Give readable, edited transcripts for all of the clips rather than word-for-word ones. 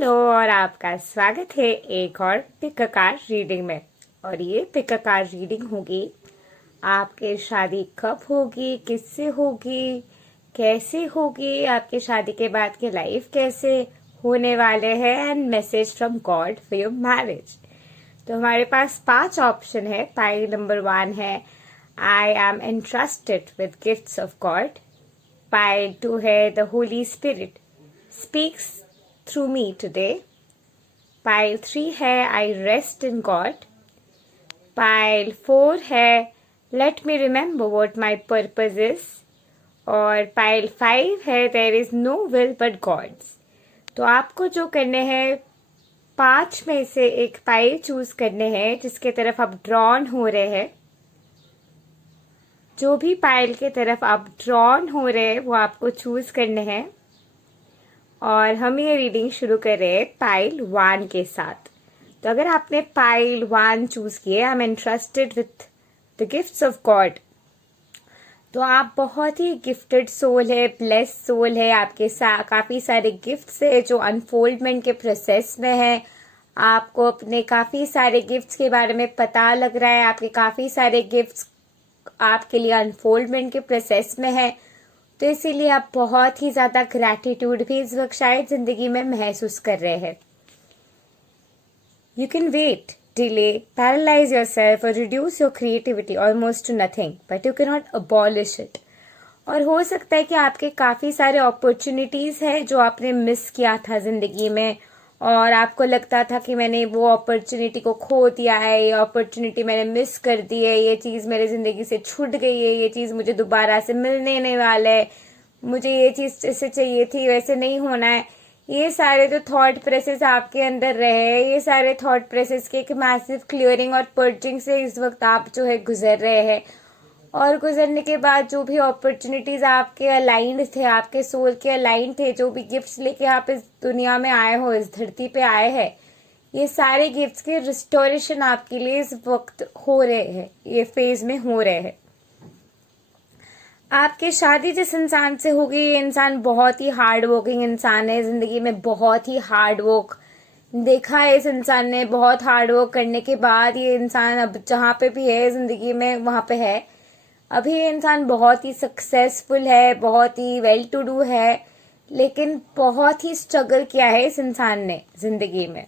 Hello और आपका स्वागत है एक और पिक अ कार्ड रीडिंग में। और ये पिक अ कार्ड रीडिंग होगी आपके शादी कब होगी, किससे होगी, कैसे होगी, आपके शादी के बाद की लाइफ कैसे होने वाले हैं and message from God for your marriage. तो हमारे पास 5 ऑप्शन है। पाइल नंबर 1 है I am entrusted with gifts of God. Pile 2 है the Holi spirit speaks through me today. Pile 3 है I rest in God. Pile 4 है Let me remember what my purpose is. और Pile 5 है There is no will but God's. तो आपको जो करने हैं 5 में से एक पाइल चूज करने हैं जिसके तरफ आप ड्रॉन हो रहे हैं। जो भी पाइल के तरफ आप ड्रॉन हो रहे हैं वो आपको चूज करने हैं। और हम ये रीडिंग शुरू कर रहे हैं पाइल 1 के साथ। तो अगर आपने पाइल 1 चूज किए I am interested with the gifts of God, तो आप बहुत ही गिफ्टेड सोल है, ब्लेस्ड सोल है। आपके काफी सारे गिफ्ट्स है जो अनफोल्डमेंट के प्रोसेस में है। आपको अपने काफी सारे गिफ्ट्स के बारे में पता लग रहा है। आपके काफी सारे गिफ्ट्स आपके लिए अनफोल्डमेंट के प्रोसेस में है। तो इसीलिए आप बहुत ही ज्यादा ग्रैटिट्यूड भी इस वक्त शायद जिंदगी में महसूस कर रहे हैं। You can wait, delay, paralyse yourself और reduce your creativity almost to nothing, but you can not abolish it. और हो सकता है कि आपके काफी सारे अपॉर्चुनिटीज है जो आपने मिस किया था जिंदगी में, और आपको लगता था कि मैंने वो अपॉर्चुनिटी को खो दिया है, ये अपॉर्चुनिटी मैंने मिस कर दी है, ये चीज मेरे जिंदगी से छूट गई है, ये चीज मुझे दोबारा से मिलने नहीं वाला है, मुझे ये चीज जैसे चाहिए थी वैसे नहीं होना है। ये सारे जो थॉट प्रोसेस आपके अंदर रहे, ये सारे थॉट प्रोसेस के एक मैसिव क्लियरिंग और पर्जिंग से इस वक्त आप जो है गुजर रहे हैं। और गुजरने के बाद जो भी अपॉर्चुनिटीज आपके अलाइंड थे, आपके सोल के अलाइंड थे, जो भी गिफ्ट्स लेके आप इस दुनिया में आए हो, इस धरती पे आए हैं, ये सारे गिफ्ट्स के रिस्टोरेशन आपके लिए इस वक्त हो रहे हैं, ये फेज में हो रहे हैं। आपकी शादी जिस इंसान से होगी, ये इंसान बहुत ही हार्ड वर्किंग इंसान है। जिंदगी में बहुत ही हार्ड वर्क देखा है इस इंसान ने। बहुत हार्ड वर्क करने के बाद ये इंसान अब जहाँ पे भी है जिंदगी में वहां पे है। अभी ये इंसान बहुत ही सक्सेसफुल है, बहुत ही वेल टू डू है, लेकिन बहुत ही स्ट्रगल किया है इस इंसान ने जिंदगी में।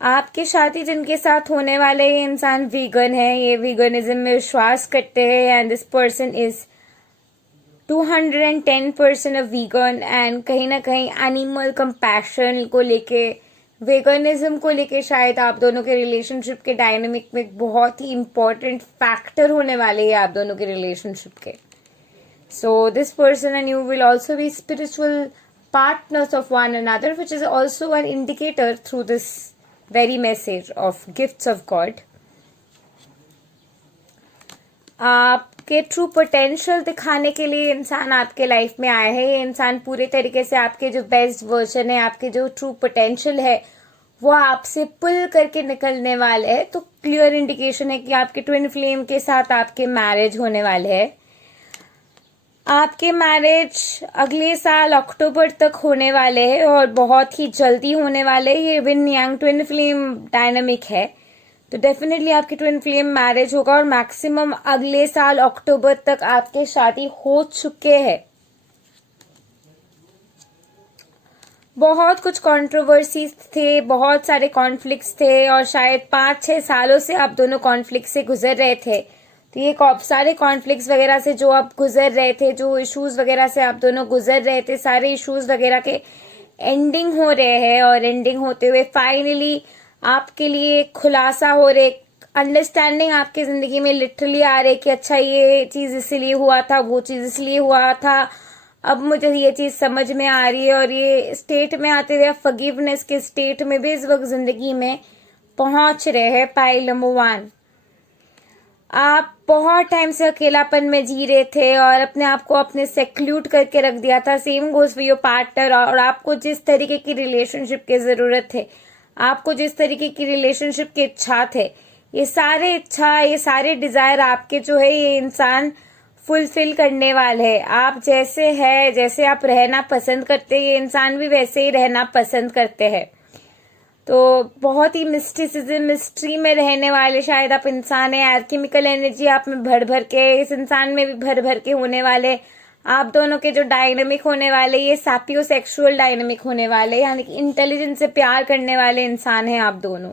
आपकी शादी जिनके साथ होने वाले ये इंसान वीगन है, ये वीगनिज्म में विश्वास करते हैं and this person is 210% a vegan and कहीं ना कहीं एनिमल कंपैशन को लेके, वेगनिज्म को लेके शायद आप दोनों के रिलेशनशिप के डायनामिक में बहुत ही इंपॉर्टेंट फैक्टर होने वाले हैं आप दोनों के रिलेशनशिप के। So this person and you will also be spiritual partners of one another, which is also an indicator through this very message of gifts of God. आपके ट्रू पोटेंशियल दिखाने के लिए इंसान आपके लाइफ में आया है। ये इंसान पूरे तरीके से आपके जो बेस्ट वर्जन है, आपके जो ट्रू पोटेंशियल है, वो आपसे पुल करके निकलने वाले है। तो क्लियर इंडिकेशन है कि आपके ट्विन फ्लेम के साथ आपके मैरिज होने वाले है। आपके मैरिज अगले साल अक्टूबर तक होने वाले हैं और बहुत ही जल्दी होने वाले। ये विन यांग ट्विन फ्लेम डायनामिक है, तो डेफिनेटली आपकी ट्विन फ्लेम मैरिज होगा और मैक्सिमम अगले साल अक्टूबर तक आपके शादी हो चुके हैं। बहुत कुछ कंट्रोवर्सीज थे, बहुत सारे कॉन्फ्लिक्ट्स थे और शायद 5-6 सालों से आप दोनों कॉन्फ्लिक्ट से गुजर रहे थे। तो ये सारे कॉन्फ्लिक्ट्स वगैरह से जो आप गुजर रहे थे, जो इश्यूज वगैरह से आप दोनों गुजर रहे थे, सारे इश्यूज वगैरह के एंडिंग हो रहे हैं और एंडिंग होते हुए फाइनली आपके लिए खुलासा हो रहे, अंडरस्टैंडिंग आपकी जिंदगी में लिटरली आ रहे कि अच्छा ये चीज इसलिए हुआ था, वो चीज इसलिए हुआ था, अब मुझे ये चीज समझ में आ रही है। और ये स्टेट में आते हुए फॉरगिवनेस के स्टेट में भी इस वक्त जिंदगी में पहुंच रहे हैं। पाइल नंबर 1, आप बहुत टाइम से अकेलापन में जी रहे थे और अपने आप को अपने सेक्लूट करके रख दिया था। Same goes for your partner. और आपको जिस तरीके की रिलेशनशिप की जरूरत है, आपको जिस तरीके की रिलेशनशिप की इच्छा थे, ये सारे इच्छा, ये सारे डिजायर आपके जो है ये इंसान फुलफिल करने वाले हैं। आप जैसे है, जैसे आप रहना पसंद करते हैं, ये इंसान भी वैसे ही रहना पसंद करते हैं। तो बहुत ही मिस्टिसिज्म, मिस्ट्री में रहने वाले शायद आप इंसान है। एल्केमिकल एनर्जी आप में भर भर के, इस इंसान में भी भर भर के होने वाले। आप दोनों के जो डायनेमिक होने वाले, ये सैपियो सेक्सुअल डायनेमिक होने वाले, यानी कि इंटेलिजेंस से प्यार करने वाले इंसान हैं आप दोनों।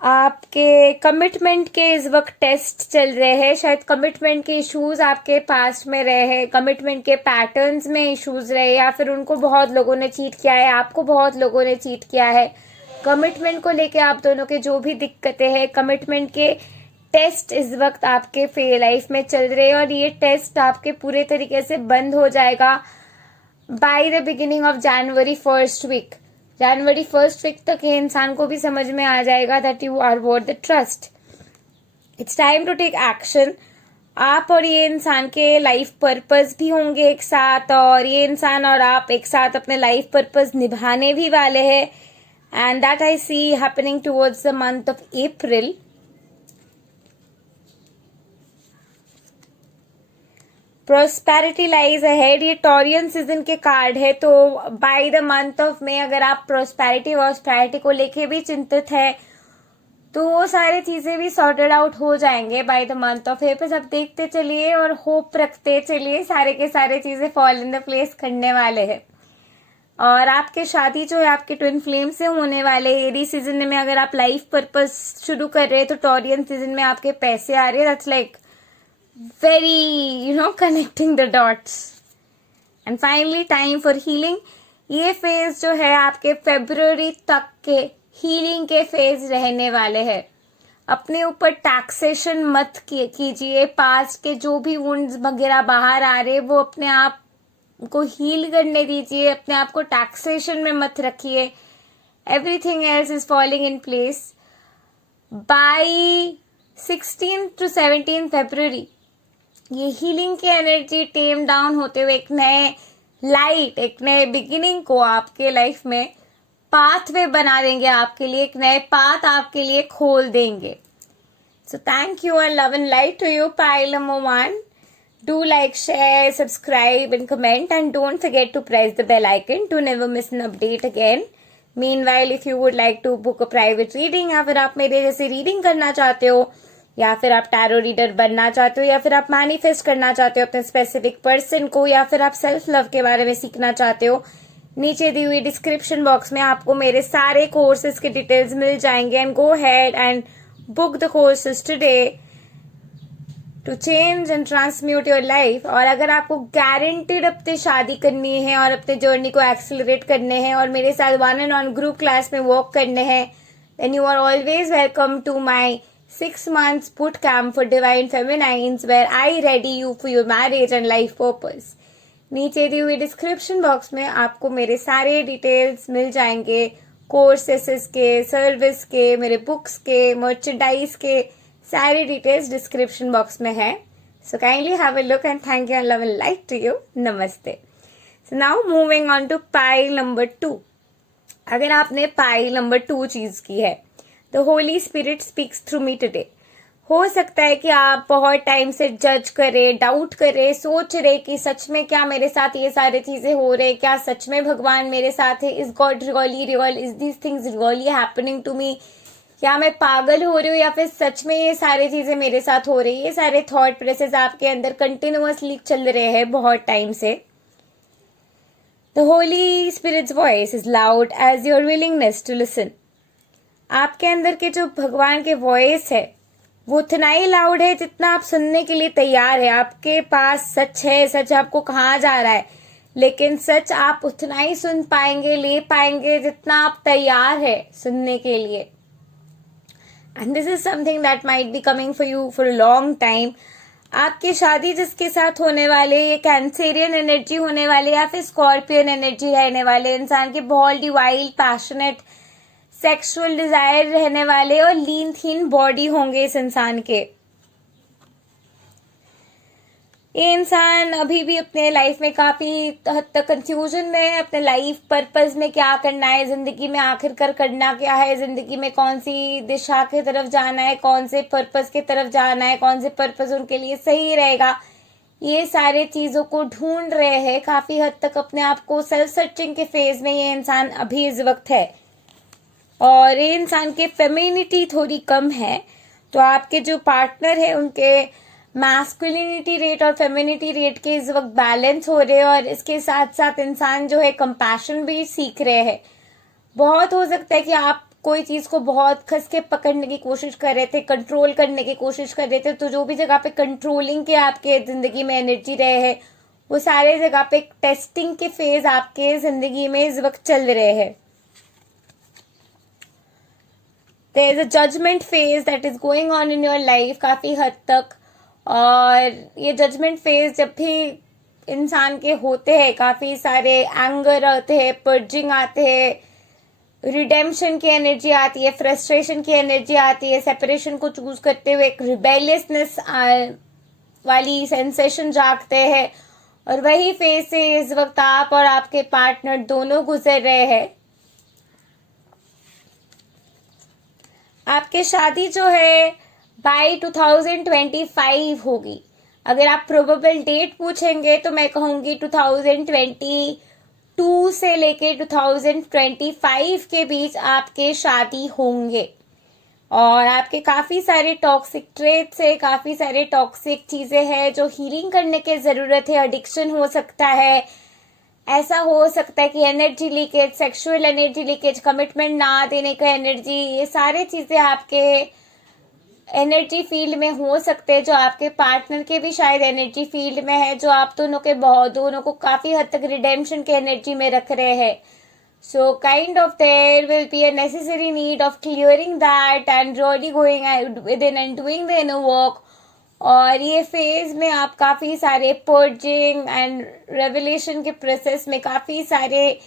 आपके कमिटमेंट के इस वक्त टेस्ट चल रहे हैं। शायद कमिटमेंट के इश्यूज आपके पास्ट में रहे हैं, कमिटमेंट के पैटर्न्स में इश्यूज रहे, या फिर उनको बहुत लोगों ने चीट किया है, आपको बहुत लोगों ने चीट किया है। कमिटमेंट को लेके आप दोनों के जो भी दिक्कतें हैं, कमिटमेंट के टेस्ट इस वक्त आपके लाइफ में चल रहे हैं, और ये टेस्ट आपके पूरे तरीके से बंद हो जाएगा by the beginning of January first week. January first week तक ये इंसान को भी समझ में आ जाएगा that you are worth the trust. It's time to take action. आप और ये इंसान के लाइफ पर्पस भी होंगे एक साथ, और ये इंसान और आप एक साथ अपने लाइफ पर्पस निभाने भी वाले हैं, and that I C happening towards the month of April. Prosperity lies ahead, ये टॉरियन सीजन के कार्ड है। तो by the month of May अगर आप प्रोस्पेरिटी को लेके भी चिंतित है, तो वो सारी चीजें भी सॉर्टेड आउट हो जाएंगे by the month of April. आप देखते चलिए और होप रखते चलिए, सारे के सारे चीजें फॉल इन द प्लेस करने वाले हैं। और आपके शादी जो है आपके ट्विन फ्लेम से होने वाले। एरी सीजन में अगर आप लाइफ पर्पस शुरू कर रहे हैं, तो टॉरियन सीजन में आपके पैसे आ रहे हैं। That's like very connecting the dots. And finally time for healing. ये फेज जो है आपके फरवरी तक के हीलिंग के फेज रहने वाले हैं। अपने ऊपर टैक्सेशन मत कीजिए। पास्ट के जो भी वुंड्स वगैरह बाहर आ रहे, वो अपने आप को हील करने दीजिए। अपने आप को टैक्सेशन में मत रखिए। Everything else is falling in place by 16 to 17 फरवरी। ये हीलिंग की एनर्जी टेम डाउन होते हुए एक नए लाइट, एक नए बिगिनिंग को आपके लाइफ में पाथवे बना देंगे। आपके लिए एक नए पाथ आपके लिए खोल देंगे। So thank you and love and light to you, pile number 1. Do like, share, subscribe and comment, and don't forget to press the bell icon to never miss an update again. Meanwhile, if you would like to book a private reading, या फिर आप मेरे जैसे reading करना चाहते हो, या फिर आप टैरो रीडर बनना चाहते हो, या फिर आप मैनिफेस्ट करना चाहते हो अपने स्पेसिफिक पर्सन को, या फिर आप सेल्फ लव के बारे में सीखना चाहते हो, नीचे दी हुई डिस्क्रिप्शन बॉक्स में आपको मेरे सारे कोर्सेज के डिटेल्स मिल जाएंगे। And go ahead and book the courses today to change and transmute your life. और अगर आपको गारंटीड अपनी शादी करनी है और अपने जर्नी को एक्सेलरेट करने हैं और मेरे साथ 1-on-1 ग्रुप क्लास में वर्क करने हैं, then you are always welcome to my 6 months boot camp for divine feminines, where I ready you for your marriage and life purpose. नीचे दी हुई डिस्क्रिप्शन बॉक्स में आपको मेरे सारे डिटेल्स मिल जाएंगे, कोर्सेस के, सर्विस के, मेरे बुक्स के, मर्चेंडाइज के, सारे डिटेल्स डिस्क्रिप्शन बॉक्स में है। So kindly have a look and thank you and love and light to you. नमस्ते। So now moving on to pile number 2। अगर आपने पाइल नंबर 2 चीज की है, The Holy Spirit speaks through me today. हो सकता है कि आप बहुत टाइम से जज करें, डाउट करें, सोच रहे कि सच में क्या मेरे साथ ये सारी चीजें हो रहे, क्या सच में भगवान मेरे साथ है, is God really real, is these things really happening to me, क्या मैं पागल हो रही हूँ या फिर सच में ये सारी चीजें मेरे साथ हो रही है। ये सारे थॉट प्रोसेस आपके अंदर कंटिन्यूअसली चल रहे हैं बहुत टाइम से। The Holy Spirit's voice is loud as your willingness to listen. आपके अंदर के जो भगवान के वॉइस है, वो उतना ही लाउड है जितना आप सुनने के लिए तैयार है। आपके पास सच है, सच आपको कहा जा रहा है, लेकिन सच आप उतना ही सुन पाएंगे, ले पाएंगे जितना आप तैयार है सुनने के लिए। And this is something that might be coming for you for a long time. आपकी शादी जिसके साथ होने वाले, ये कैंसेरियन एनर्जी होने वाले या फिर स्कॉर्पियन एनर्जी रहने वाले इंसान के बहुत वाइल्ड, पैशनेट, सेक्सुअल डिजायर रहने वाले और लीन थीन बॉडी होंगे इस इंसान के। ये इंसान अभी भी अपने लाइफ में काफी हद तक कंफ्यूजन में है, अपने लाइफ पर्पस में क्या करना है, जिंदगी में आखिरकार करना क्या है, जिंदगी में कौन सी दिशा की तरफ जाना है, कौन से पर्पस की तरफ जाना है, कौन से पर्पस उनके लिए सही रहेगा, ये सारे चीजों को ढूंढ रहे हैं। काफी हद तक अपने आप को सेल्फ सर्चिंग के फेज में ये इंसान अभी इस वक्त है। और ये इंसान के फेमिनिटी थोड़ी कम है, तो आपके जो पार्टनर है उनके मैस्कुलिनिटी रेट और फेमिनिटी रेट के इस वक्त बैलेंस हो रहे हैं, और इसके साथ साथ इंसान जो है कंपैशन भी सीख रहे हैं। बहुत हो सकता है कि आप कोई चीज को बहुत खस के पकड़ने की कोशिश कर रहे थे, कंट्रोल करने की कोशिश कर रहे थे, तो जो भी जगह पे कंट्रोलिंग के आपके जिंदगी में एनर्जी रहे हैं, वो सारे जगह पे टेस्टिंग के फेज आपके जिंदगी में इस वक्त चल रहे हैं। There is a judgement phase that is going on in your life काफी हद तक, और ये जजमेंट फेज जब भी इंसान के होते हैं, काफी सारे एंगर आते हैं, पर्जिंग आते हैं, रिडेम्पशन की एनर्जी आती है, फ्रस्ट्रेशन की एनर्जी आती है, सेपरेशन को चूज करते हुए एक रिबेलियसनेस वाली सेंसेशन जागते हैं, और वही फेज से इस वक्त आप और आपके पार्टनर दोनों गुजर रहे हैं। आपकी शादी जो है बाय 2025 होगी। अगर आप प्रोबेबल डेट पूछेंगे तो मैं कहूंगी 2022 से लेके 2025 के बीच आपके शादी होंगे। और आपके काफी सारे टॉक्सिक ट्रेट्स है, काफी सारे टॉक्सिक चीजें हैं जो हीलिंग करने की जरूरत है। एडिक्शन हो सकता है, ऐसा हो सकता है कि energy leakage, sexual energy leakage, commitment ना देने का एनर्जी, ये सारे चीजें आपके एनर्जी फील्ड में हो सकते हैं, जो आपके पार्टनर के भी शायद एनर्जी फील्ड में है, जो आप दोनों को काफी हद तक रिडेम्पशन के एनर्जी में रख रहे हैं। So kind of their will be a necessary need of clearing that and really going with in and doing the inner work. और ये फेज में आप काफी सारे पर्जिंग एंड रेवलेशन के प्रोसेस में काफी सारे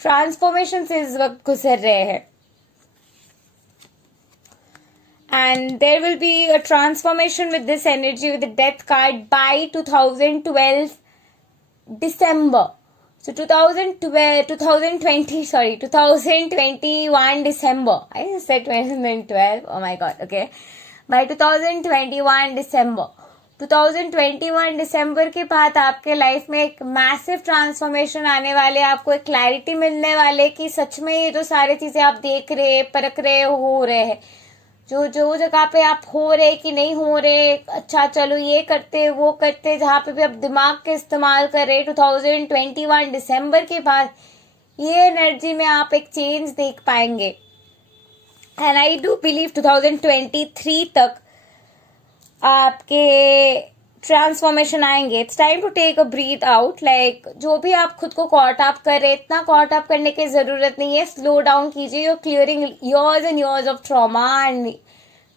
ट्रांसफॉर्मेशन से इस वक्त गुजर रहे हैं। And there will be a transformation with this energy with the death card by 2012 December. So 2021 December. I just said 2012. Oh my god. Okay. By 2021 December. 2021 दिसंबर के बाद आपके लाइफ में एक मैसिव ट्रांसफॉर्मेशन आने वाले, आपको एक क्लैरिटी मिलने वाले कि सच में ये जो सारी चीजें आप देख रहे, परख रहे, हो रहे हैं, जो जगह पे आप हो रहे कि नहीं हो रहे, अच्छा चलो ये करते वो करते, जहाँ पे भी आप दिमाग के इस्तेमाल कर रहे, 2021 दिसंबर के बाद ये एनर्जी में आप एक चेंज देख पाएंगे। एंड आई डू बिलीव 2023 तक आपके ट्रांसफॉर्मेशन आएंगे। It's time to take a breath out. Like जो भी आप खुद को कॉट अप कर रहे, इतना कॉट अप करने की जरूरत नहीं है। स्लो डाउन कीजिए। Your clearing years and years of trauma and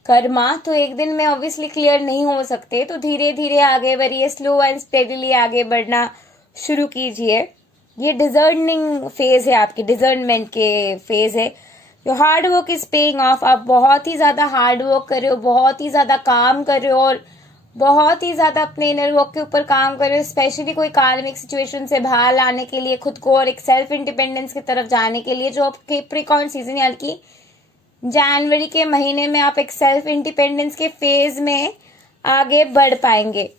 karma, तो एक दिन में ऑब्वियसली क्लियर नहीं हो सकते, तो धीरे धीरे आगे बढ़िए, स्लो एंड स्टेडीली आगे बढ़ना शुरू कीजिए। ये डिजर्निंग फेज है, आपकी डिजर्नमेंट के फेज है। Your hard work is paying off. आप बहुत ही ज्यादा हार्ड वर्क कर रहे हो, बहुत ही ज्यादा काम कर रहे हो, और बहुत ही ज्यादा अपने इनर वर्क के ऊपर काम कर रहे हो, स्पेशली कोई कार्मिक सिचुएशन से बाहर लाने के लिए खुद को, और एक सेल्फ इंडिपेंडेंस की तरफ जाने के लिए, जो आप कैप्रिकॉर्न सीजन यानी कि जनवरी के महीने में आप एक सेल्फ इंडिपेंडेंस के फेज में आगे बढ़ पाएंगे।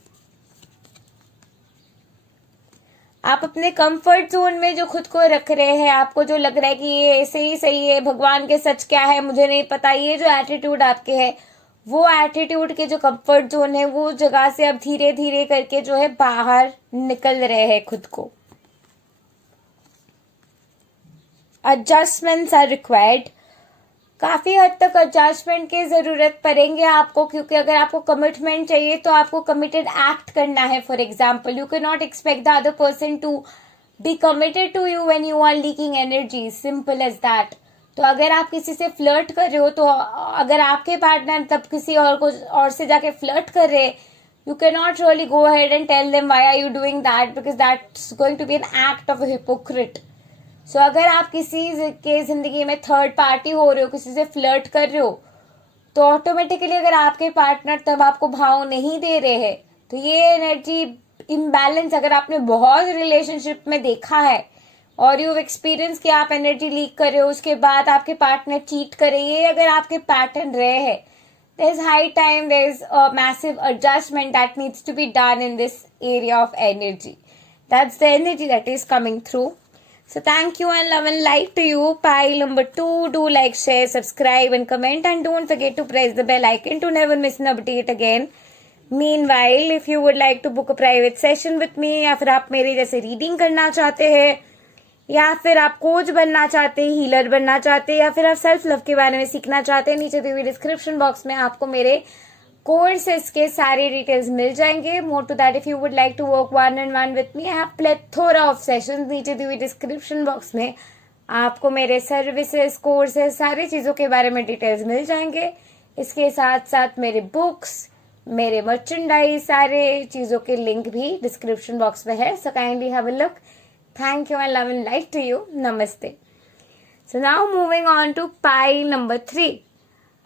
आप अपने कंफर्ट जोन में जो खुद को रख रहे हैं, आपको जो लग रहा है कि ये ऐसे ही सही है, भगवान के सच क्या है मुझे नहीं पता, ये जो एटीट्यूड आपके है, वो एटीट्यूड के जो कंफर्ट जोन है, वो जगह से अब धीरे धीरे करके जो है बाहर निकल रहे हैं खुद को। Adjustments are required. काफी हद तक एडजस्टमेंट की जरूरत पड़ेंगे आपको, क्योंकि अगर आपको कमिटमेंट चाहिए तो आपको कमिटेड एक्ट करना है। For example, you can not expect the other person to be committed to you when you are leaking energy, simple as that. तो अगर आप किसी से फ्लर्ट कर रहे हो, तो अगर आपके पार्टनर तब किसी और से जाके फ्लर्ट कर रहे, you can not really go ahead and tell them why are you doing that, because that's going to be an act of a hypocrite. So अगर आप किसी के जिंदगी में थर्ड पार्टी हो रहे हो, किसी से फ्लर्ट कर रहे हो, तो ऑटोमेटिकली अगर आपके पार्टनर तब आपको भाव नहीं दे रहे हैं, तो ये एनर्जी इम्बैलेंस अगर आपने बहुत रिलेशनशिप में देखा है और यू एक्सपीरियंस कि आप एनर्जी लीक कर रहे हो, उसके बाद आपके पार्टनर चीट करे, ये अगर आपके पैटर्न रहे हैं, there is high time, there is a massive adjustment that needs to be done in this area of energy. That's the energy that is coming through. So thank you and love and light to you. Pile number 2, do like, share, subscribe and comment, and don't forget to press the bell icon to never miss an update again. Meanwhile, if you would like to book a private session with me, या फिर आप मेरे जैसे reading करना चाहते हैं, या फिर आप कोच बनना चाहते हैं, हीलर बनना चाहते हैं, या फिर आप सेल्फ लव के बारे में सीखना चाहते हैं, नीचे दी हुई डिस्क्रिप्शन बॉक्स में आपको मेरे कोर्सेस के सारे डिटेल्स मिल जाएंगे. More to that, if you would like to work 1-on-1 with me, I have plethora of sessions. नीचे दी हुई डिस्क्रिप्शन बॉक्स में आपको मेरे सर्विसेज, कोर्सेज, सारी चीजों के बारे में डिटेल्स मिल जाएंगे. इसके साथ साथ मेरे बुक्स, मेरे मर्चेंडाइज, सारे चीजों के लिंक भी डिस्क्रिप्शन बॉक्स में है. So kindly have a look. Thank you and love and light to you. Namaste. So now moving on to pile number 3.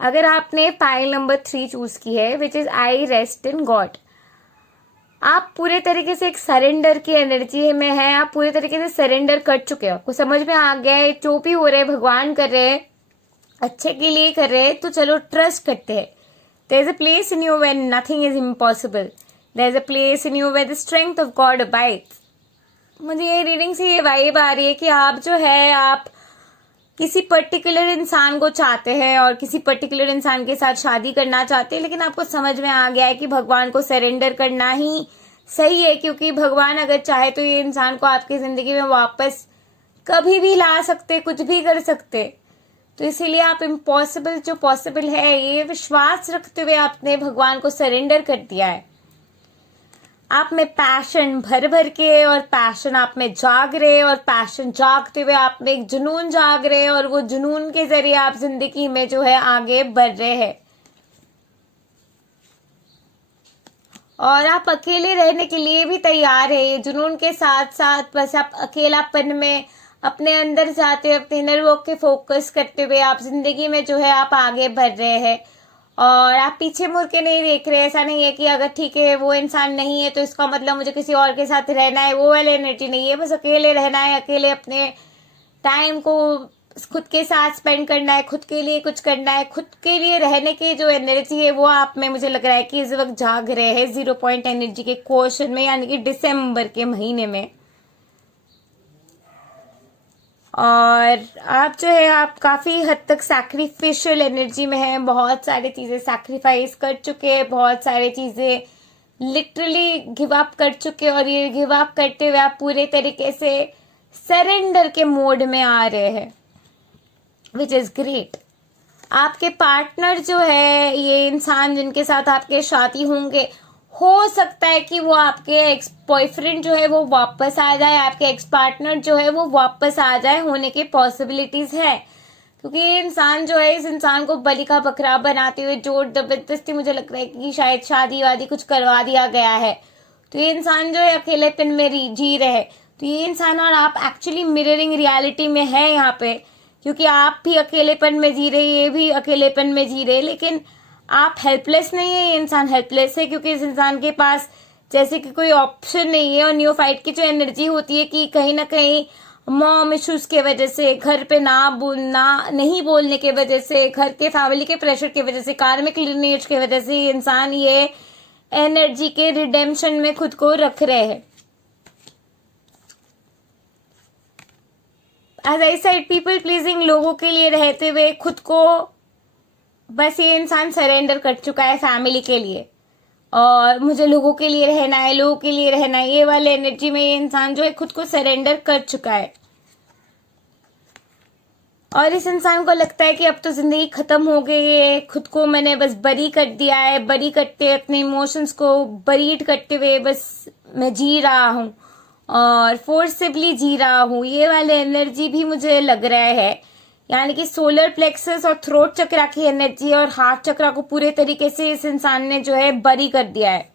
अगर आपने pile number 3 चूज की है, which is I rest in God. आप पूरे तरीके से एक सरेंडर की एनर्जी में है. आप पूरे तरीके से सरेंडर कर चुके हो. आपको समझ में आ गया है, जो भी हो रहे भगवान कर रहे हैं, अच्छे के लिए कर रहे हैं, तो चलो ट्रस्ट करते हैं. There is a place in you where nothing is impossible. There is a place in you where the strength of God abides. मुझे ये रीडिंग से ये वाइब आ रही है कि आप जो है, आप किसी पर्टिकुलर इंसान को चाहते हैं और किसी पर्टिकुलर इंसान के साथ शादी करना चाहते हैं, लेकिन आपको समझ में आ गया है कि भगवान को सरेंडर करना ही सही है, क्योंकि भगवान अगर चाहे तो ये इंसान को आपकी जिंदगी में वापस कभी भी ला सकते, कुछ भी कर सकते. तो इसीलिए आप इम्पॉसिबल जो पॉसिबल है, ये विश्वास रखते हुए आपने भगवान को सरेंडर कर दिया है. आप में पैशन भर भर के, और पैशन आप में जाग रहे, और पैशन जागते हुए आप में एक जुनून जाग रहे, और वो जुनून के जरिए आप जिंदगी में जो है आगे बढ़ रहे हैं. और आप अकेले रहने के लिए भी तैयार है. ये जुनून के साथ साथ बस आप अकेलापन में अपने अंदर जाते, अपने इनर वर्क के फोकस करते हुए आप जिंदगी में जो है आप आगे बढ़ रहे हैं. और आप पीछे मुड़ के नहीं देख रहे. ऐसा नहीं है कि अगर ठीक है वो इंसान नहीं है तो इसका मतलब मुझे किसी और के साथ रहना है, वो वाली एनर्जी नहीं है. बस अकेले रहना है, अकेले अपने टाइम को खुद के साथ स्पेंड करना है, खुद के लिए कुछ करना है. खुद के लिए रहने की जो एनर्जी है वो आप में मुझे लग रहा है कि इस वक्त जाग रहे हैं 0 पॉइंट एनर्जी के क्वेश्चन में, यानी कि दिसंबर के महीने में. और आप जो है, आप काफी हद तक सैक्रिफिशियल एनर्जी में हैं. बहुत सारी चीजें सैक्रिफाइस कर चुके हैं, बहुत सारी चीजें लिटरली गिव अप कर चुके हैं, और ये गिव अप करते हुए आप पूरे तरीके से सरेंडर के मोड में आ रहे हैं, विच इज ग्रेट. आपके पार्टनर जो है, ये इंसान जिनके साथ आपके शादी होंगे, हो सकता है कि वो आपके एक्स बॉयफ्रेंड जो है वो वापस आ जाए, आपके एक्स पार्टनर जो है वो वापस आ जाए, होने के पॉसिबिलिटीज है. क्योंकि ये इंसान जो है, इस इंसान को बलि का बकरा बनाते हुए जोर जबरदस्ती मुझे लग रहा है कि शायद शादी वादी कुछ करवा दिया गया है. तो ये इंसान जो है अकेलेपन में जी रहे. तो ये इंसान और आप एक्चुअली मिररिंग रियलिटी में है यहाँ पे, क्योंकि आप भी अकेलेपन में जी रहे, ये भी अकेलेपन में जी रहे. लेकिन आप हेल्पलेस नहीं है, ये इंसान हेल्पलेस है, क्योंकि इस इंसान के पास जैसे कि कोई ऑप्शन नहीं है. और न्यूफाइट की जो एनर्जी होती है कि कहीं ना कहीं मॉम इश्यूज के वजह से, घर पे नहीं बोलने के वजह से, घर के फैमिली के प्रेशर की वजह से, कार्मिक लिनिएज की वजह से ये इंसान ये एनर्जी के रिडेम्पशन में खुद को रख रहे हैं. As I said, people pleasing लोगों के लिए रहते हुए खुद को बस ये इंसान सरेंडर कर चुका है फैमिली के लिए, और मुझे लोगों के लिए रहना है, लोगों के लिए रहना है, ये वाले एनर्जी में ये इंसान जो है खुद को सरेंडर कर चुका है. और इस इंसान को लगता है कि अब तो जिंदगी खत्म हो गई है, खुद को मैंने बस बरी कर दिया है. बरी करते अपने इमोशंस को बरीड करते हुए बस मैं जी रहा हूँ, और फोर्सिबली जी रहा हूँ. ये वाले एनर्जी भी मुझे लग रहा है, यानी कि सोलर प्लेक्सस और थ्रोट चक्रा की एनर्जी और हार्ट चक्रा को पूरे तरीके से इस इंसान ने जो है बरी कर दिया है.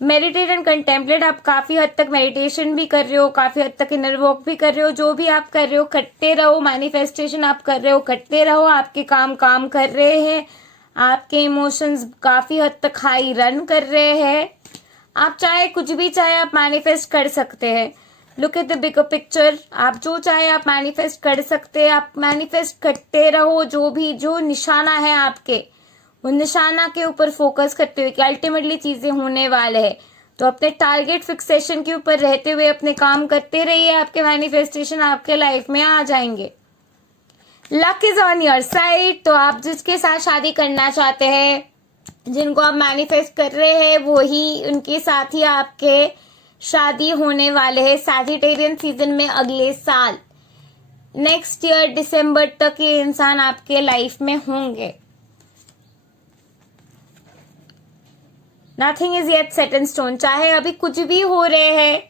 मेडिटेट एंड कंटेम्पलेट, आप काफी हद तक मेडिटेशन भी कर रहे हो, काफी हद तक इनर वर्क भी कर रहे हो. जो भी आप कर रहे हो करते रहो. मैनिफेस्टेशन आप कर रहे हो करते रहो. आपके काम कर रहे हैं, आपके इमोशंस काफी हद तक हाई रन कर रहे हैं। आप चाहे कुछ भी चाहे आप मैनिफेस्ट कर सकते हैं। Look at the bigger picture. आप जो चाहे आप मैनिफेस्ट कर सकते हैं। आप मैनिफेस्ट करते रहो, जो निशाना है आपके, उन निशाना के ऊपर फोकस करते हुए कि अल्टीमेटली चीजें होने वाले हैं। तो अपने टारगेट फिक्सेशन के ऊपर रहते हुए अपने काम करते रहिए, आपके मैनिफेस्टेशन आपके लाइफ में आ जाएंगे। Luck is on your side. तो आप जिसके साथ शादी करना चाहते हैं, जिनको आप मैनिफेस्ट कर रहे हैं, वो ही उनके साथ ही आपके शादी होने वाले हैं सैजिटेरियन सीजन में अगले साल। नेक्स्ट ईयर दिसंबर तक ये इंसान आपके लाइफ में होंगे। Nothing is yet set in stone. चाहे अभी कुछ भी हो रहे हैं,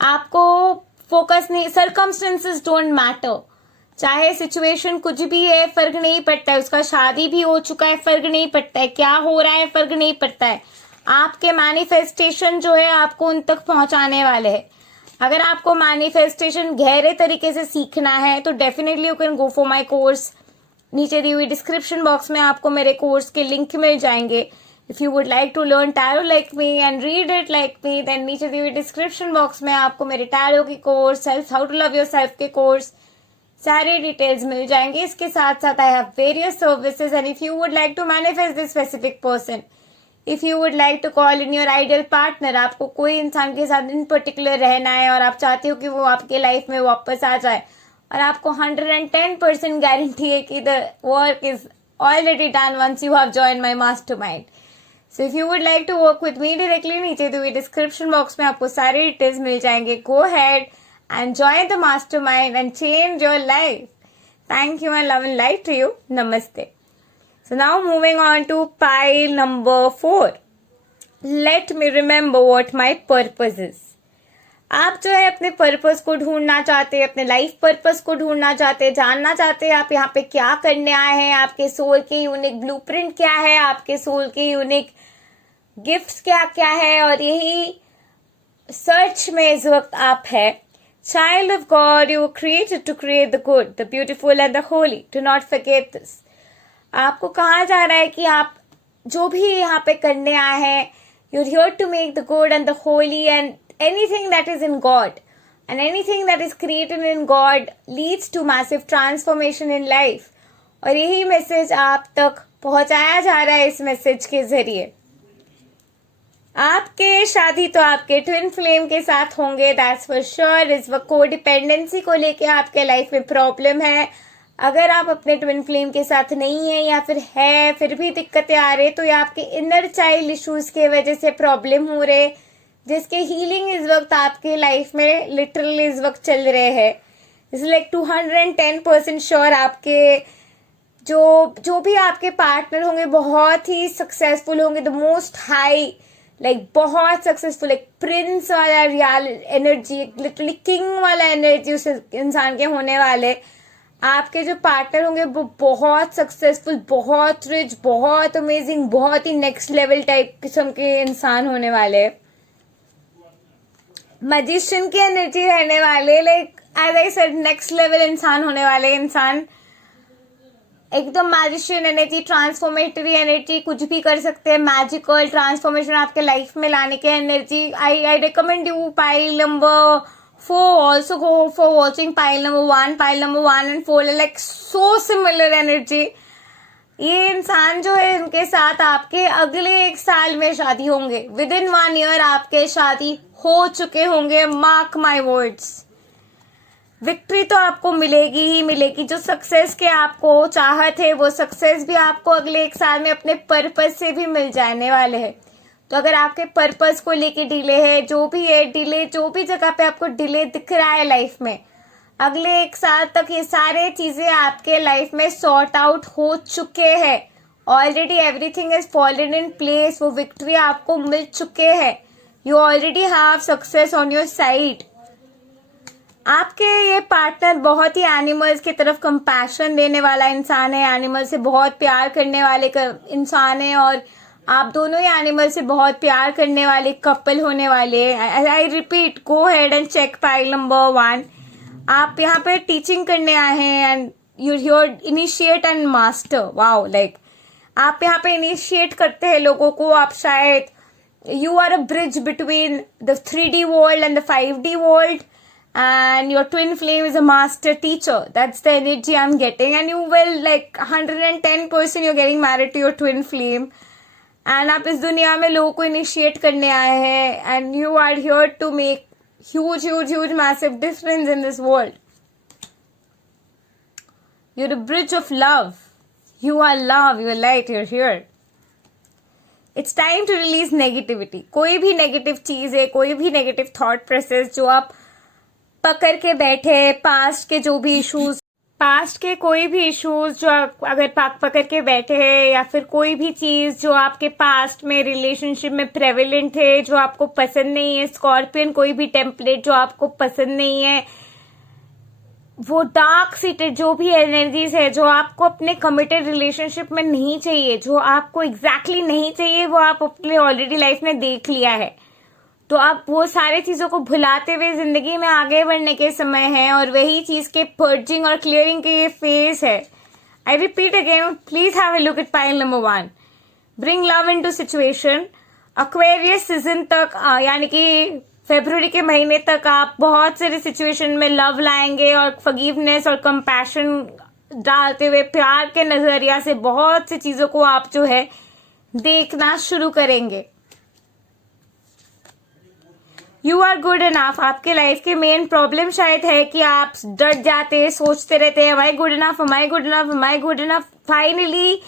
आपको फोकस नहीं, सर्कमस्टेंसेस डोंट मैटर। चाहे सिचुएशन कुछ भी है, फर्क नहीं पड़ता है। उसका शादी भी हो चुका है, फर्क नहीं पड़ता है। क्या हो रहा है, फर्क नहीं पड़ता है। आपके मैनिफेस्टेशन जो है आपको उन तक पहुंचाने वाले हैं। अगर आपको मैनिफेस्टेशन गहरे तरीके से सीखना है तो definitely you can go for my course. नीचे दी हुई डिस्क्रिप्शन बॉक्स में आपको मेरे कोर्स के लिंक मिल जाएंगे। If you would like to learn tarot like me and read it like me, then नीचे दी हुई डिस्क्रिप्शन बॉक्स में आपको मेरे टैरो की course, self how to love your self के कोर्स, सारे डिटेल्स मिल जाएंगे। इसके साथ साथ I have various services and if you would like to manifest this specific person, if you would like to call in your ideal partner, आपको कोई इंसान के साथ इन पर्टिकुलर रहना है और आप चाहते हो कि वो आपके लाइफ में वापस आ जाए और आपको 110% गारंटी है कि the work is already done once you have join my mastermind. So if you would like to work with me directly, नीचे दी हुई डिस्क्रिप्शन बॉक्स में आपको सारे डिटेल्स मिल जाएंगे। गो head and join the mastermind and change your life. Thank you and love and light to you. Namaste. So now moving on to pile number 4. Let me remember what my purpose is. आप जो है अपने purpose को ढूंढना चाहते हैं, अपने life purpose को ढूंढना चाहते हैं, जानना चाहते हैं आप यहाँ पे क्या करने आए हैं, आपके सोल के यूनिक ब्लूप्रिंट क्या है, आपके सोल के यूनिक गिफ्ट्स क्या क्या है, और यही सर्च में इस वक्त आप है। Child of God, you were created to create the good, the beautiful and the holy. Do not forget this. आपको कहा जा रहा है कि आप जो भी यहाँ पे करने आए हैं, you're here to make the good and the holy and anything that is in God. And anything that is created in God leads to massive transformation in life. और यही मैसेज आप तक पहुंचाया जा रहा है इस मैसेज के जरिए। आपके शादी तो आपके ट्विन फ्लेम के साथ होंगे, दैट्स फॉर श्योर। इस वक्त कोडिपेंडेंसी को लेके आपके लाइफ में प्रॉब्लम है। अगर आप अपने ट्विन फ्लेम के साथ नहीं है या फिर है फिर भी दिक्कतें आ रही, तो ये आपके इनर चाइल्ड इश्यूज की वजह से प्रॉब्लम हो रहे, जिसके हीलिंग इस वक्त आपके लाइफ में लिटरली इस वक्त चल रहे हैं। इट्स लाइक 210% श्योर आपके जो भी आपके पार्टनर होंगे बहुत ही सक्सेसफुल होंगे, द मोस्ट हाई, लाइक बहुत सक्सेसफुल, एक प्रिंस वाला रियल एनर्जी, लिटरली किंग वाला एनर्जी उस इंसान के होने वाले। आपके जो पार्टनर होंगे वो बहुत सक्सेसफुल, बहुत रिच, बहुत अमेजिंग, बहुत ही नेक्स्ट लेवल टाइप किस्म के इंसान होने वाले, मैजिशियन की एनर्जी रहने वाले, like as I said next level इंसान होने वाले। इंसान एकदम मैजिशियन एनर्जी, ट्रांसफॉर्मेटरी एनर्जी, कुछ भी कर सकते हैं, मैजिकल ट्रांसफॉर्मेशन आपके लाइफ में लाने के energy. I recommend you pile number 4 also go for watching pile number 1। Pile number 1 and 4 like so similar energy. ये इंसान जो है इनके साथ आपके अगले 1 साल में शादी होंगे, विद इन 1 year आपके शादी हो चुके होंगे। मार्क माई वर्ड्स, विक्ट्री तो आपको मिलेगी ही मिलेगी। जो सक्सेस के आपको चाहत है वो सक्सेस भी आपको अगले 1 साल में अपने पर्पस से भी मिल जाने वाले हैं। तो अगर आपके पर्पस को लेके डिले है, जो भी है डिले, जो भी जगह पे आपको डिले दिख रहा है लाइफ में, अगले 1 साल तक ये सारे चीजें आपके लाइफ में सॉर्ट आउट हो चुके हैं। Already everything is fallen in place. वो विक्ट्री आपको मिल चुके हैं। You already have success on your side. आपके ये पार्टनर बहुत ही एनिमल्स की तरफ कंपैशन देने वाला इंसान है, एनिमल से बहुत प्यार करने वाले इंसान है, और आप दोनों ही एनिमल से बहुत प्यार करने वाले कपल होने वाले हैं। I repeat, go ahead and check pile number 1। आप यहाँ पे टीचिंग करने आए हैं and you here initiate and master. Wow, like आप यहाँ पे इनिशिएट करते हैं लोगों को, आप शायद you are a bridge between the 3D world and the 5D world, and your twin flame is a master teacher. That's the energy I'm getting, and you will like 110% you're getting married to your twin flame, and आप इस दुनिया में लोगों को initiate करने आए हैं, and you are here to make huge massive difference in this world. You're a bridge of love. You are love, you are light, you're here. It's time to release negativity. कोई भी negative चीज है, कोई भी negative thought process जो आप पकड़ के बैठे, पास्ट के जो भी इश्यूज, पास्ट के कोई भी इश्यूज जो आप अगर पकड़ के बैठे हैं, या फिर कोई भी चीज जो आपके पास्ट में रिलेशनशिप में प्रेवलेंट है, जो आपको पसंद नहीं है, स्कॉर्पियन कोई भी टेम्पलेट जो आपको पसंद नहीं है, वो डार्क सीटेड जो भी एनर्जीज है जो आपको अपने कमिटेड रिलेशनशिप में नहीं चाहिए, जो आपको एग्जैक्टली नहीं चाहिए, वो आप अपने ऑलरेडी लाइफ में देख लिया है। तो आप वो सारे चीजों को भुलाते हुए जिंदगी में आगे बढ़ने के समय है, और वही चीज के पर्जिंग और क्लियरिंग के ये फेज है। I repeat again, please have a look at pile number 1। Bring love into situation. Aquarius season तक यानी कि फरवरी के महीने तक आप बहुत सारे सिचुएशन में लव लाएंगे, और फॉरगिवनेस और कंपैशन डालते हुए प्यार के नजरिया से बहुत सी चीजों को आप जो है देखना शुरू करेंगे। You are good enough. आपके लाइफ के मेन प्रॉब्लम शायद है कि आप डर जाते, सोचते रहते हैं, am I good enough, am I good enough, am I good enough। Finally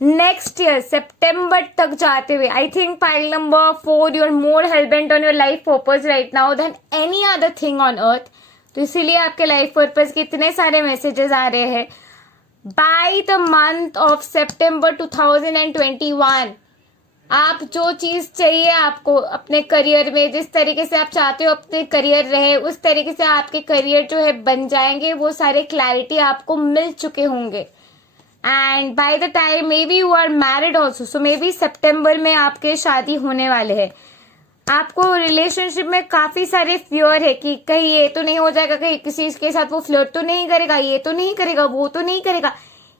next year सितंबर तक जाते हुए, I think pile number 4, you are more hellbent on your life purpose right now than any other thing on earth. तो इसीलिए आपके life purpose के इतने सारे मैसेजेस आ रहे हैं। बाय द मंथ ऑफ सितंबर 2021 आप जो चीज चाहिए आपको अपने करियर में, जिस तरीके से आप चाहते हो अपने करियर रहे, उस तरीके से आपके करियर जो है बन जाएंगे। वो सारे क्लैरिटी आपको मिल चुके होंगे। And by the time maybe you are married also, so maybe सितंबर में आपके शादी होने वाले हैं। आपको रिलेशनशिप में काफी सारे फियर है कि कहीं ये तो नहीं हो जाएगा, कहीं किसी के साथ वो फ्लर्ट तो नहीं करेगा, ये तो नहीं करेगा, वो तो नहीं करेगा।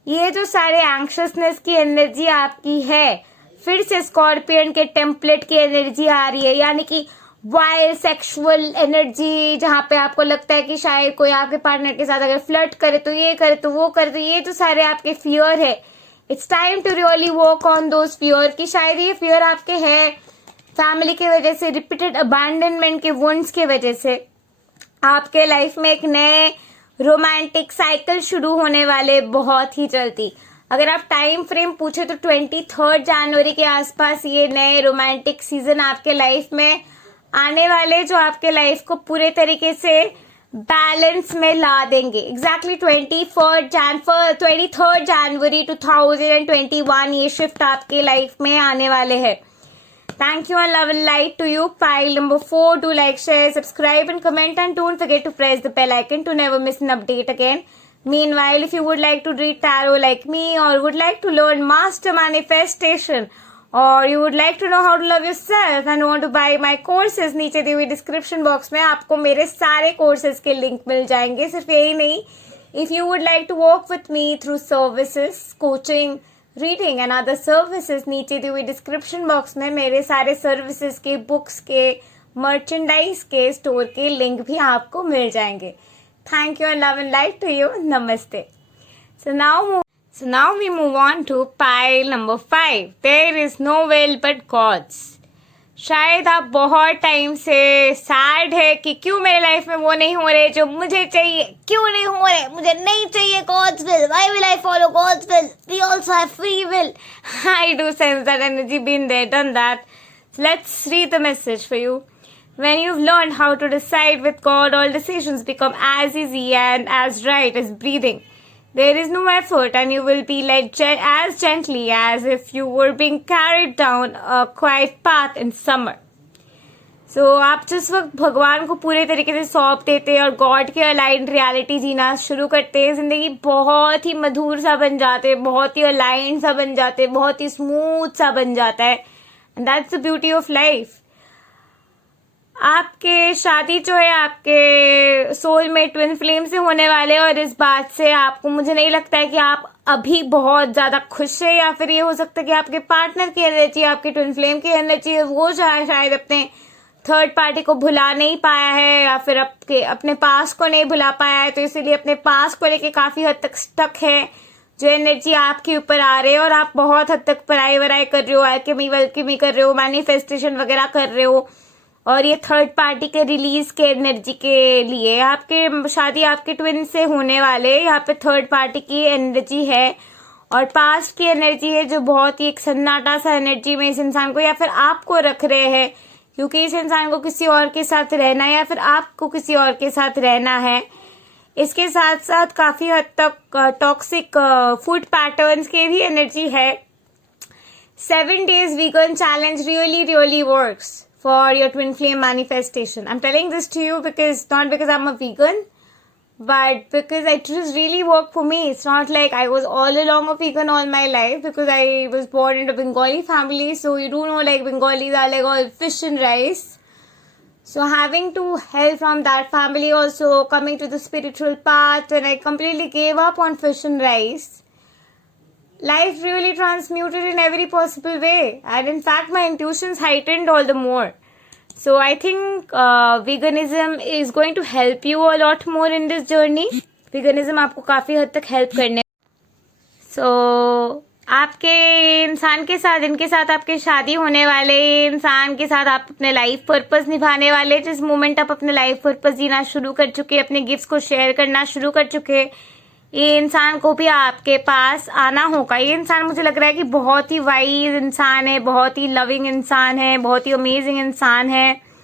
ये जो सारे एंक्शसनेस की एनर्जी आपकी है, फिर से स्कॉर्पियन के टेम्पलेट की एनर्जी आ रही है, यानी कि वाइल्ड सेक्सुअल एनर्जी, जहां पे आपको लगता है कि शायद कोई आपके पार्टनर के साथ अगर फ्लर्ट करे तो ये करे तो वो करे, तो ये जो सारे आपके फियर है, it's time to really work on those fear. कि शायद ये फियर आपके है फैमिली की वजह से, रिपीटेड अबैंडनमेंट के वुंड्स की वजह से। आपके लाइफ में एक नए रोमांटिक साइकिल शुरू होने वाले बहुत ही जल्दी। अगर आप टाइम फ्रेम पूछे तो 23 जनवरी के आसपास ये नए रोमांटिक सीजन आपके लाइफ में आने वाले, जो आपके लाइफ को पूरे तरीके से बैलेंस में ला देंगे। एग्जैक्टली 23 जनवरी 2021 ये शिफ्ट आपके लाइफ में आने वाले हैं। Thank you and love and light to you. Pile number 4, do like, share, subscribe and comment, and don't forget to press the bell icon to never miss an update again. Meanwhile, if you would like to read tarot like me, or would like to learn master manifestation, और you would like to know how to love yourself and want to buy my courses, नीचे दी हुई description box में आपको मेरे सारे courses के link मिल जाएंगे। सिर्फ यही नहीं, if you would like to work with me through services, coaching, reading and other services, नीचे दी हुई डिस्क्रिप्शन बॉक्स में मेरे सारे सर्विसेज के, बुक्स के, मर्चेंडाइज के स्टोर के लिंक भी आपको मिल जाएंगे। Thank you and love and light to you. नमस्ते। So now we move on to pile number 5. There is no will but God's. शायद आप बहुत टाइम से सैड है कि क्यों मेरे लाइफ में वो नहीं हो रहे जो मुझे चाहिए, क्यों नहीं हो रहे, मुझे नहीं चाहिए God's will. Why will I follow God's will? We also have free will. I do sense that energy, been there, done that. So let's read the message for you. When you've learned how to decide with God, all decisions become as easy and as right as breathing. There is no effort, and you will be led as gently as if you were being carried down a quiet path in summer. So आप जिस वक्त भगवान को पूरे तरीके से सौंप देते हैं और गॉड के अलाइंड रियलिटी जीना शुरू करते हैं, जिंदगी बहुत ही मधुर सा बन जाते हैं, बहुत ही अलाइंड सा बन जाते हैं, बहुत ही स्मूथ सा बन जाता है। And that's the beauty of life. आपके शादी जो है आपके सोल में ट्विन फ्लेम से होने वाले, और इस बात से आपको, मुझे नहीं लगता है कि आप अभी बहुत ज्यादा खुश है, या फिर ये हो सकता है कि आपके पार्टनर की एनर्जी, आपके ट्विन फ्लेम की एनर्जी, वो शायद अपने थर्ड पार्टी को भुला नहीं पाया है, या फिर अपने पास को नहीं भुला पाया है, तो इसीलिए अपने पास को लेके काफी हद तक स्टक है। जो एनर्जी आपके ऊपर आ रही है और आप बहुत हद तक पढ़ाई वराई कर रहे हो, एल्केमी वेल्केमी कर रहे हो, मैनिफेस्टेशन वगैरह कर रहे हो, और ये थर्ड पार्टी के रिलीज के एनर्जी के लिए आपके शादी आपके ट्विन से होने वाले, यहाँ पे थर्ड पार्टी की एनर्जी है और पास्ट की एनर्जी है, जो बहुत ही एक सन्नाटा सा एनर्जी में इस इंसान को या फिर आपको रख रहे हैं, क्योंकि इस इंसान को किसी और के साथ रहना है या फिर आपको किसी और के साथ रहना है। इसके साथ साथ काफी हद तक टॉक्सिक फूड पैटर्न्स की भी एनर्जी है। 7 days vegan challenge really works for your twin flame manifestation. I'm telling this to you not because I'm a vegan, but because it just really worked for me. It's not like I was all along a vegan all my life, because I was born in a Bengali family, so you do know like Bengalis are like all fish and rice. So having to help from that family, also coming to the spiritual path, when I completely gave up on fish and rice, life really transmuted in every possible way, and in fact my intuitions heightened all the more. So I think veganism is going to help you a lot more in this journey. Veganism आपको काफी हद तक help करने। So आपके इंसान के साथ, इनके साथ आपके शादी होने वाले इंसान के साथ आप अपने लाइफ पर्पस निभाने वाले, जिस मोमेंट आप अपने लाइफ पर्पस जीना शुरू कर चुके, अपने गिफ्ट्स को शेयर करना शुरू कर चुके, ये इंसान को भी आपके पास आना होगा। ये इंसान मुझे लग रहा है कि बहुत ही वाइज इंसान है, बहुत ही लविंग इंसान है, बहुत ही अमेजिंग इंसान है,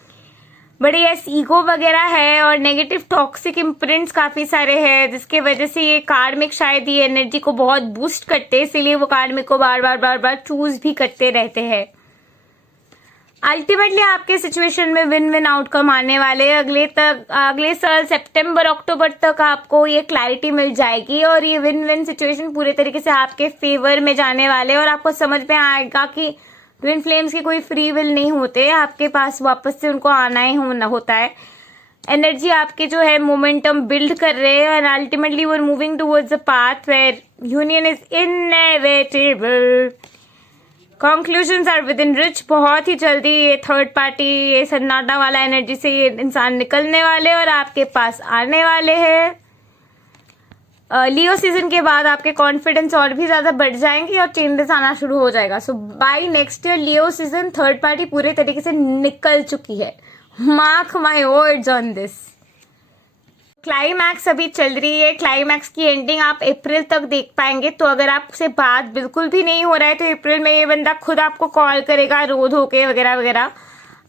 बड़े यस ईगो वगैरह है और नेगेटिव टॉक्सिक इम्प्रिंट्स काफी सारे हैं, जिसके वजह से ये कार्मिक शायद ये एनर्जी को बहुत बूस्ट करते हैं, इसीलिए वो कार्मिक को बार बार चूज भी करते रहते हैं। अल्टीमेटली आपके सिचुएशन में विन विन आउटकम आने वाले। अगले साल सितंबर अक्टूबर तक आपको ये क्लैरिटी मिल जाएगी और ये विन विन सिचुएशन पूरे तरीके से आपके फेवर में जाने वाले, और आपको समझ में आएगा कि ट्विन फ्लेम्स की कोई फ्री विल नहीं होते, आपके पास वापस से उनको आना ही होता है। एनर्जी आपके जो है मोमेंटम बिल्ड कर रहे हैं और अल्टीमेटली वो moving towards the path where union is inevitable. Conclusions are within reach. बहुत ही जल्दी ये थर्ड पार्टी, ये सन्नाटा वाला एनर्जी से ये इंसान निकलने वाले और आपके पास आने वाले हैं। लियो सीजन के बाद आपके कॉन्फिडेंस और भी ज्यादा बढ़ जाएंगे और चेंजेस आना शुरू हो जाएगा। सो बाय नेक्स्ट ईयर लियो सीजन थर्ड पार्टी पूरे तरीके से निकल चुकी है। Mark my words on this. Climax अभी चल रही है, क्लाइमैक्स की एंडिंग आप अप्रैल तक देख पाएंगे। तो अगर आपसे बात बिल्कुल भी नहीं हो रहा है तो अप्रैल में ये बंदा खुद आपको कॉल करेगा रो धो के वगैरह वगैरह।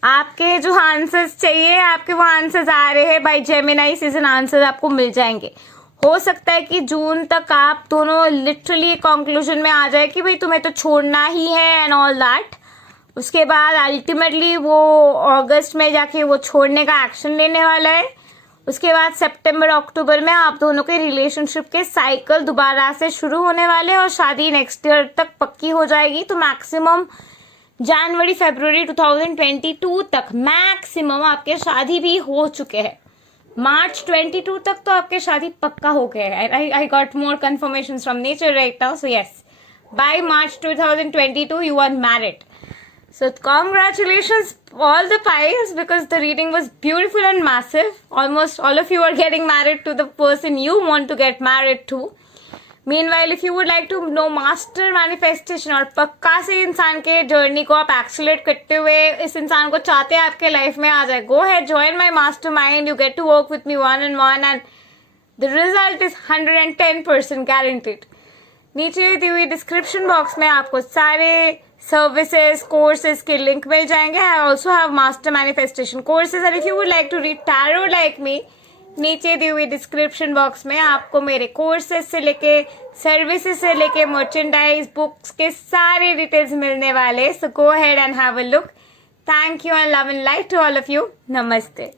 आपके जो आंसर्स चाहिए आपके वो आंसर्स आ रहे हैं। बाय जेमिनाई सीजन आंसर्स आपको मिल जाएंगे। हो सकता है कि जून तक आप दोनों लिटरली कंक्लूजन में आ जाए कि भाई तुम्हें तो छोड़ना ही है एंड ऑल दैट। उसके बाद अल्टीमेटली वो अगस्त में जाके वो छोड़ने का एक्शन लेने वाला है। उसके बाद सितंबर अक्टूबर में आप दोनों के रिलेशनशिप के साइकिल दोबारा से शुरू होने वाले और शादी नेक्स्ट ईयर तक पक्की हो जाएगी। तो मैक्सिमम जनवरी फरवरी 2022 तक मैक्सिमम आपके शादी भी हो चुके हैं। मार्च 22 तक तो आपके शादी पक्का हो गया है। I got more confirmation from nature right now. So yes, by March 2022 you are married. So congratulations all the pies, because the reading was beautiful and massive. Almost all of you are getting married to the person you want to get married to. Meanwhile, if you would like to know master manifestation और पक्का से इंसान के journey को आप accelerate करते हुए इस इंसान को चाहते हैं आपके लाइफ में आ जाए, go ahead, join my mastermind. You get to work with me one-on-one and the result is 110% guaranteed. नीचे दी हुई डिस्क्रिप्शन बॉक्स में आपको सारे सर्विसेज कोर्सेज के लिंक मिल जाएंगे. I also have master manifestation courses and if you would like to read tarot like me, नीचे दी हुई डिस्क्रिप्शन बॉक्स में आपको मेरे कोर्सेज से लेके सर्विसेज से लेके मर्चेंडाइज बुक्स के सारे डिटेल्स मिलने वाले. So go ahead and have a look. Thank you and love and light to all of you. नमस्ते.